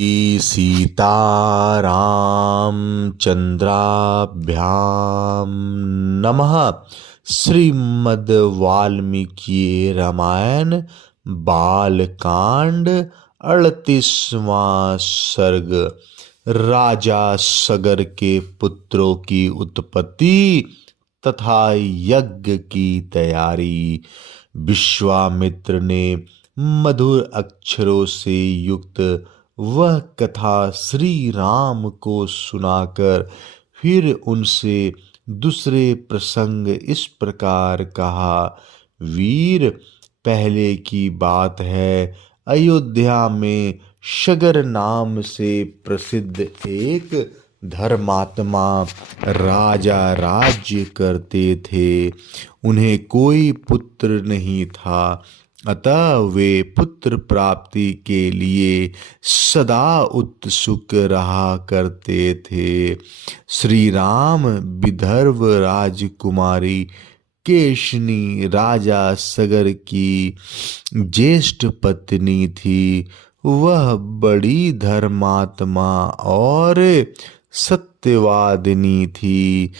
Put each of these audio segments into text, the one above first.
सीतारामचन्द्राभ्यां नमः। श्रीमद् वाल्मीकि रामायण बालकांड 38वां सर्ग। राजा सगर के पुत्रों की उत्पत्ति तथा यज्ञ की तैयारी। विश्वामित्र ने मधुर अक्षरों से युक्त वह कथा श्री राम को सुनाकर फिर उनसे दूसरे प्रसंग इस प्रकार कहा। वीर, पहले की बात है, अयोध्या में सगर नाम से प्रसिद्ध एक धर्मात्मा राजा राज्य करते थे। उन्हें कोई पुत्र नहीं था, अतः वे पुत्र प्राप्ति के लिए सदा उत्सुक रहा करते थे। श्री राम विदर्भ राजकुमारी केशनी राजा सगर की ज्येष्ठ पत्नी थी। वह बड़ी धर्मात्मा और सत्यवादिनी थी।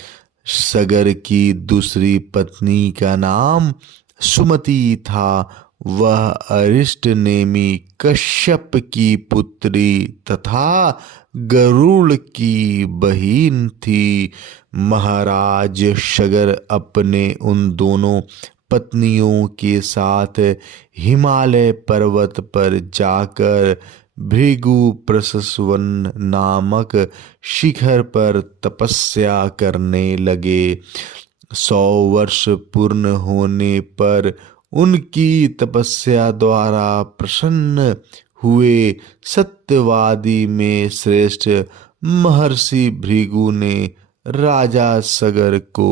सगर की दूसरी पत्नी का नाम सुमति था। वह अरिष्ट नेमी कश्यप की पुत्री तथा गरुड़ की बहिन थी। महाराज सगर अपने उन दोनों पत्नियों के साथ हिमालय पर्वत पर जाकर भृगु प्रशस्वन नामक शिखर पर तपस्या करने लगे। 100 वर्ष पूर्ण होने पर उनकी तपस्या द्वारा प्रसन्न हुए सत्यवादी में श्रेष्ठ महर्षि भृगु ने राजा सगर को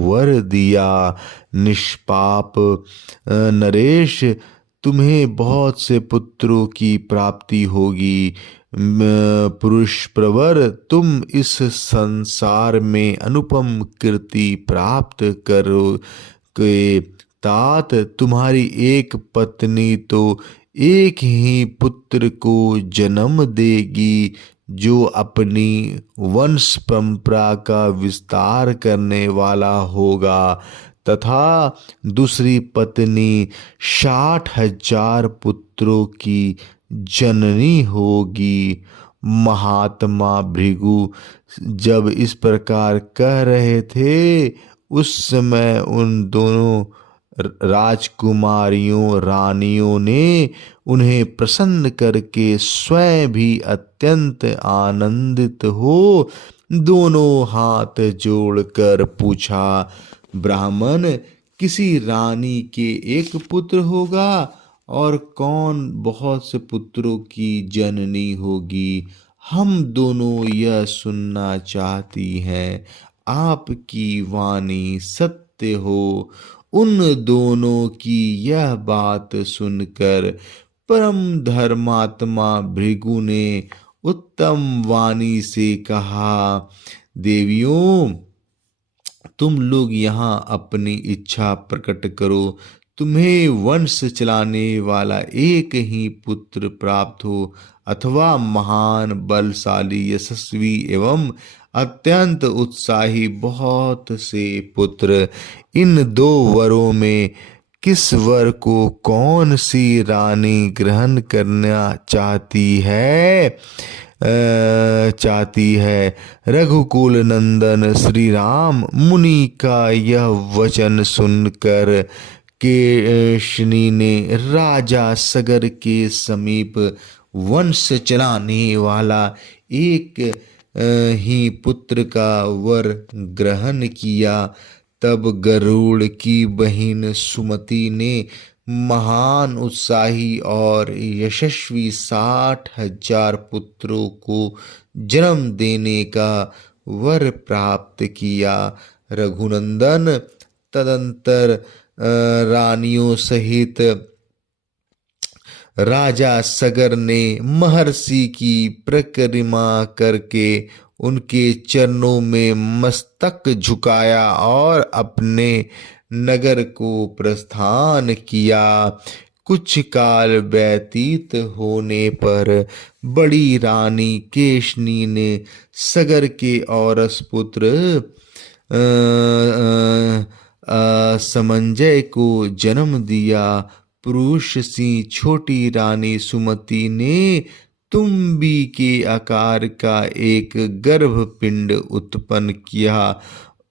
वर दिया। निष्पाप नरेश, तुम्हें बहुत से पुत्रों की प्राप्ति होगी। पुरुष प्रवर, तुम इस संसार में अनुपम कीर्ति प्राप्त करोगे। तात, तुम्हारी एक पत्नी तो एक ही पुत्र को जन्म देगी, जो अपनी वंश परंपरा का विस्तार करने वाला होगा, तथा दूसरी पत्नी 60,000 पुत्रों की जननी होगी। महात्मा भृगु जब इस प्रकार कह रहे थे, उस समय उन दोनों राजकुमारियों रानियों ने उन्हें प्रसन्न करके स्वयं भी अत्यंत आनंदित हो दोनों हाथ जोड़कर पूछा, ब्राह्मण, किसी रानी के एक पुत्र होगा और कौन बहुत से पुत्रों की जननी होगी? हम दोनों यह सुनना चाहती हैं। आपकी वाणी सत्य हो। उन दोनों की यह बात सुनकर परम धर्मात्मा भृगु ने उत्तम वाणी से कहा, देवियों, तुम लोग यहाँ अपनी इच्छा प्रकट करो। तुम्हें वंश चलाने वाला एक ही पुत्र प्राप्त हो, अथवा महान बलशाली यशस्वी एवं अत्यंत उत्साही बहुत से पुत्र। इन दो वरों में किस वर को कौन सी रानी ग्रहण करना चाहती है? रघुकुल नंदन श्री राम मुनि का यह वचन सुनकर केशनी ने राजा सगर के समीप वंश चलाने वाला एक ही पुत्र का वर ग्रहण किया। तब गरुड़ की बहिन सुमति ने महान उत्साही और यशस्वी 60,000 पुत्रों को जन्म देने का वर प्राप्त किया। रघुनंदन तदंतर रानियों सहित राजा सगर ने महर्षि की परिक्रमा करके उनके चरणों में मस्तक झुकाया और अपने नगर को प्रस्थान किया। कुछ काल व्यतीत होने पर बड़ी रानी केशनी ने सगर के औरस पुत्र समंजय को जन्म दिया। पुरुष सी छोटी रानी सुमति ने तुम्बी के आकार का एक गर्भपिंड उत्पन्न किया।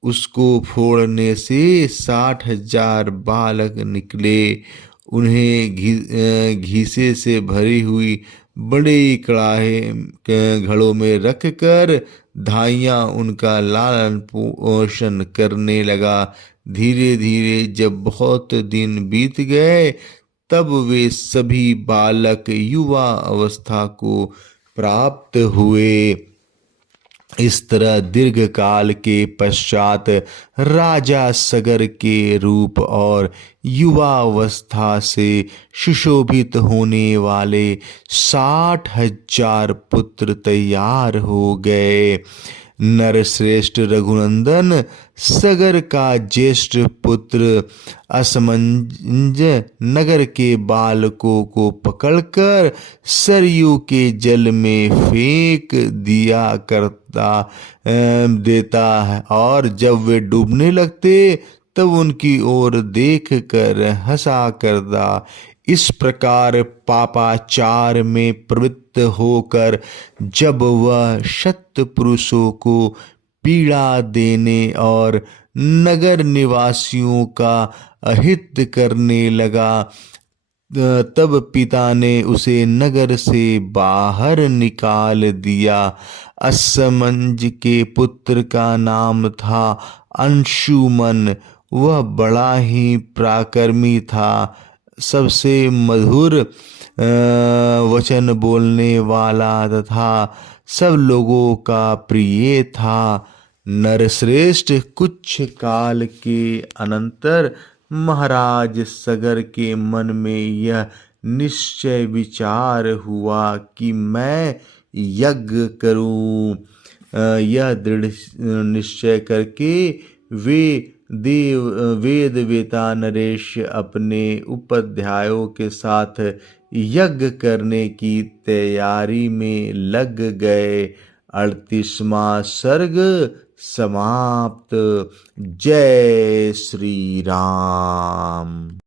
उसको फोड़ने से 60,000 बालक निकले। उन्हें घीसे से भरी हुई बड़े कड़ाहे घड़ों में रखकर धाइयाँ उनका लालन पोषण करने लगा। धीरे धीरे जब बहुत दिन बीत गए तब वे सभी बालक युवा अवस्था को प्राप्त हुए। इस तरह दीर्घ काल के पश्चात राजा सगर के रूप और युवावस्था से सुशोभित होने वाले 60,000 पुत्र तैयार हो गए। नरश्रेष्ठ रघुनंदन सगर का ज्येष्ठ पुत्र असमंज नगर के बालकों को पकड़कर सरयू के जल में फेंक दिया करता देता है, और जब वे डूबने लगते तब उनकी ओर देख कर हंसा करता। इस प्रकार पापाचार में प्रवृत्त होकर जब वह शत पुरुषों को पीड़ा देने और नगर निवासियों का अहित करने लगा, तब पिता ने उसे नगर से बाहर निकाल दिया। असमंज के पुत्र का नाम था अंशुमन। वह बड़ा ही पराक्रमी था, सबसे मधुर वचन बोलने वाला तथा सब लोगों का प्रिय था। नरश्रेष्ठ, कुछ काल के अनंतर महाराज सगर के मन में यह निश्चय विचार हुआ कि मैं यज्ञ करूं। यह दृढ़ निश्चय करके वे वेद वेता नरेश अपने उपाध्यायों के साथ यज्ञ करने की तैयारी में लग गए। 38वां सर्ग समाप्त। जय श्री राम।